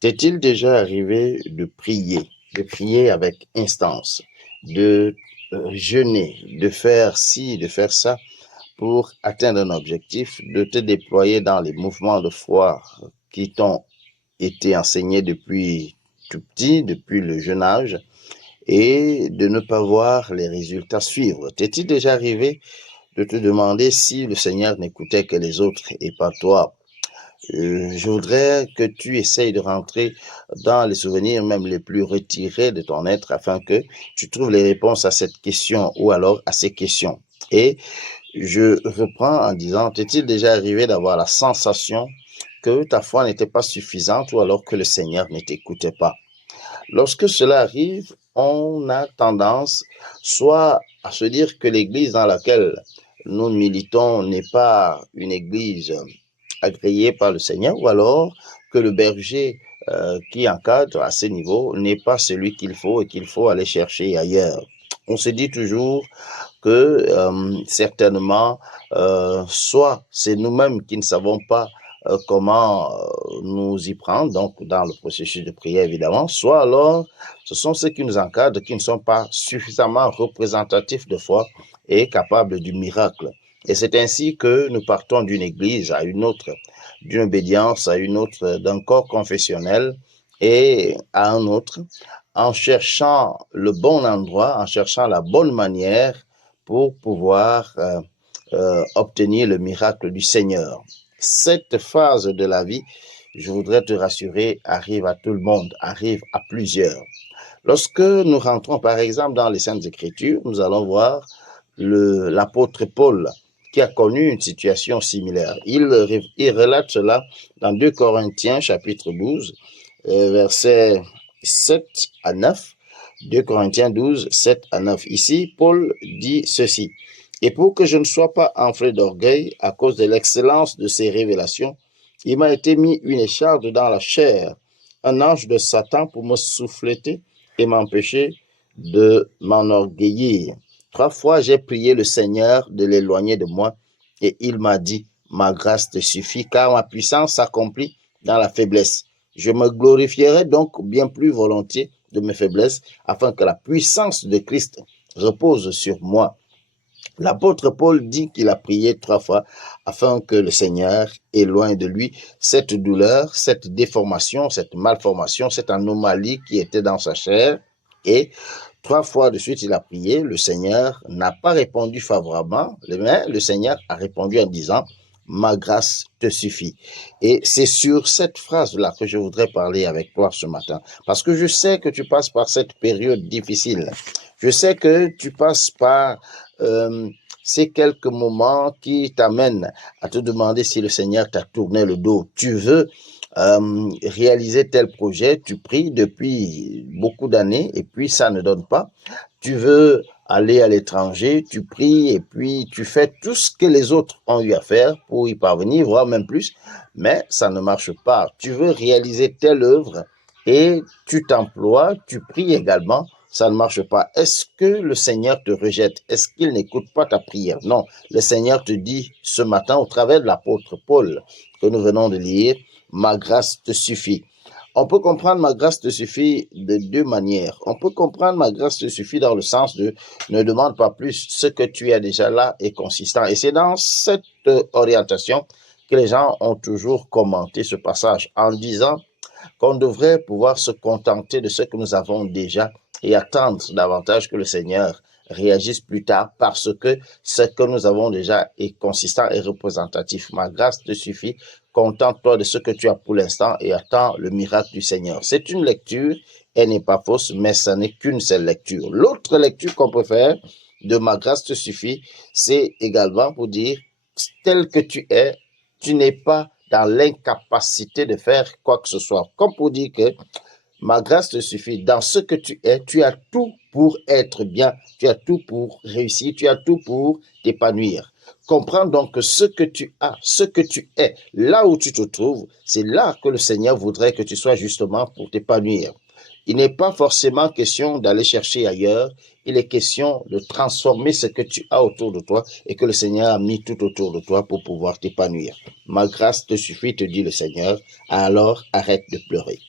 T'est-il déjà arrivé de prier avec instance, de jeûner, de faire ci, de faire ça pour atteindre un objectif, de te déployer dans les mouvements de foi qui t'ont été enseignés depuis tout petit, depuis le jeune âge, et de ne pas voir les résultats suivre? T'est-il déjà arrivé de te demander si le Seigneur n'écoutait que les autres et pas toi? Je voudrais que tu essayes de rentrer dans les souvenirs même les plus retirés de ton être afin que tu trouves les réponses à cette question ou alors à ces questions. Et je reprends en disant, t'est-il déjà arrivé d'avoir la sensation que ta foi n'était pas suffisante ou alors que le Seigneur ne t'écoutait pas? Lorsque cela arrive, on a tendance soit à se dire que l'église dans laquelle nous militons n'est pas une église agréé par le Seigneur, ou alors que le berger qui encadre à ce niveau n'est pas celui qu'il faut et qu'il faut aller chercher ailleurs. On se dit toujours que certainement, soit c'est nous-mêmes qui ne savons pas comment nous y prendre, donc dans le processus de prière évidemment, soit alors ce sont ceux qui nous encadrent qui ne sont pas suffisamment représentatifs de foi et capables du miracle. Et c'est ainsi que nous partons d'une église à une autre, d'une obédience à une autre, d'un corps confessionnel et à un autre, en cherchant le bon endroit, en cherchant la bonne manière pour pouvoir obtenir le miracle du Seigneur. Cette phase de la vie, je voudrais te rassurer, arrive à tout le monde, arrive à plusieurs. Lorsque nous rentrons par exemple dans les Saintes Écritures, nous allons voir l'apôtre Paul qui a connu une situation similaire. Il relate cela dans 2 Corinthiens chapitre 12, versets 7 à 9. 2 Corinthiens 12, 7 à 9. Ici, Paul dit ceci. Et pour que je ne sois pas enflé d'orgueil à cause de l'excellence de ces révélations, il m'a été mis une écharde dans la chair, un ange de Satan pour me souffleter et m'empêcher de m'enorgueillir. 3 fois, j'ai prié le Seigneur de l'éloigner de moi et il m'a dit, ma grâce te suffit car ma puissance s'accomplit dans la faiblesse. Je me glorifierai donc bien plus volontiers de mes faiblesses afin que la puissance de Christ repose sur moi. L'apôtre Paul dit qu'il a prié 3 fois afin que le Seigneur éloigne de lui cette douleur, cette déformation, cette malformation, cette anomalie qui était dans sa chair. Et 3 fois de suite, il a prié. Le Seigneur n'a pas répondu favorablement, mais le Seigneur a répondu en disant « Ma grâce te suffit ». Et c'est sur cette phrase-là que je voudrais parler avec toi ce matin. Parce que je sais que tu passes par cette période difficile. Je sais que tu passes par ces quelques moments qui t'amènent à te demander si le Seigneur t'a tourné le dos. Tu veux réaliser tel projet, tu pries depuis beaucoup d'années et puis ça ne donne pas. Tu veux aller à l'étranger, tu pries et puis tu fais tout ce que les autres ont eu à faire pour y parvenir, voire même plus, mais ça ne marche pas. Tu veux réaliser telle œuvre et tu t'emploies, tu pries également, ça ne marche pas. Est-ce que le Seigneur te rejette? Est-ce qu'il n'écoute pas ta prière? Non, le Seigneur te dit ce matin au travers de l'apôtre Paul que nous venons de lire, ma grâce te suffit. On peut comprendre ma grâce te suffit de 2 manières. On peut comprendre ma grâce te suffit dans le sens de ne demande pas plus, ce que tu as déjà là est consistant. Et c'est dans cette orientation que les gens ont toujours commenté ce passage en disant qu'on devrait pouvoir se contenter de ce que nous avons déjà et attendre davantage que le Seigneur réagisse plus tard parce que ce que nous avons déjà est consistant et représentatif. Ma grâce te suffit. Contente-toi de ce que tu as pour l'instant et attends le miracle du Seigneur. C'est une lecture, elle n'est pas fausse, mais ce n'est qu'une seule lecture. L'autre lecture qu'on peut faire de ma grâce te suffit, c'est également pour dire, tel que tu es, tu n'es pas dans l'incapacité de faire quoi que ce soit. Comme pour dire que ma grâce te suffit. Dans ce que tu es, tu as tout pour être bien, tu as tout pour réussir, tu as tout pour t'épanouir. Comprends donc que ce que tu as, ce que tu es, là où tu te trouves, c'est là que le Seigneur voudrait que tu sois justement pour t'épanouir. Il n'est pas forcément question d'aller chercher ailleurs, il est question de transformer ce que tu as autour de toi et que le Seigneur a mis tout autour de toi pour pouvoir t'épanouir. Ma grâce te suffit, te dit le Seigneur, alors arrête de pleurer.